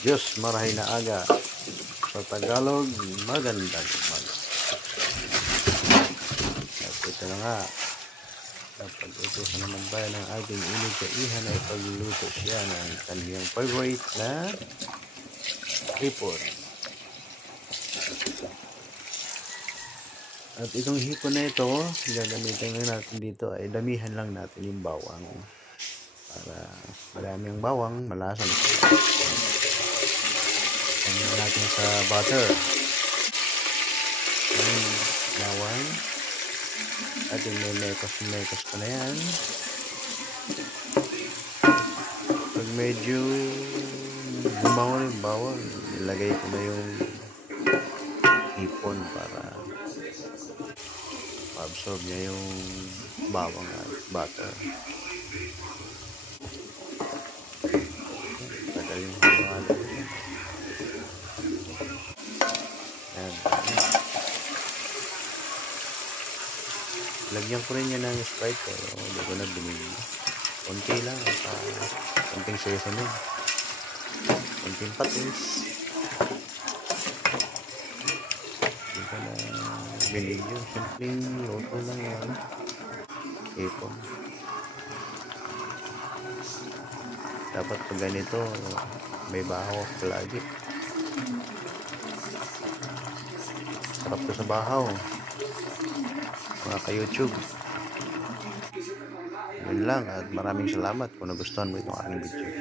Diyos marahay na aga. Sa Tagalog, magandang umaga. At ito na nga, napag-utos na naman tayo ng ating inig kaihan ay pagluto siya ng kanyang favorite na hipon. At itong hipon na ito, gagamitin lang natin dito ay damihan lang natin yung bawang. Para marami ang bawang, malasa na siya. Ayan natin sa butter. Ayan, bawang. At yung mekos ko na yan. Pag medyo gumawa na yung bawang, ilagay ko na yung hipon para ma-absorb niya yung bawang at butter. Tagal yung halo-halo. Ayan. Lagyan ko rin yan ng Sprite pero hindi ko na binili. Konti lang at konting seasoning. Konting patis. Hindi ko na binili yun. Simpleng luto lang yan. Hipon. Dapat pag ganito may bahaw palagi. Sarap to sa bahaw. Mga ka-YouTube. Yun lang at maraming salamat kung nagustuhan mo itong aking video.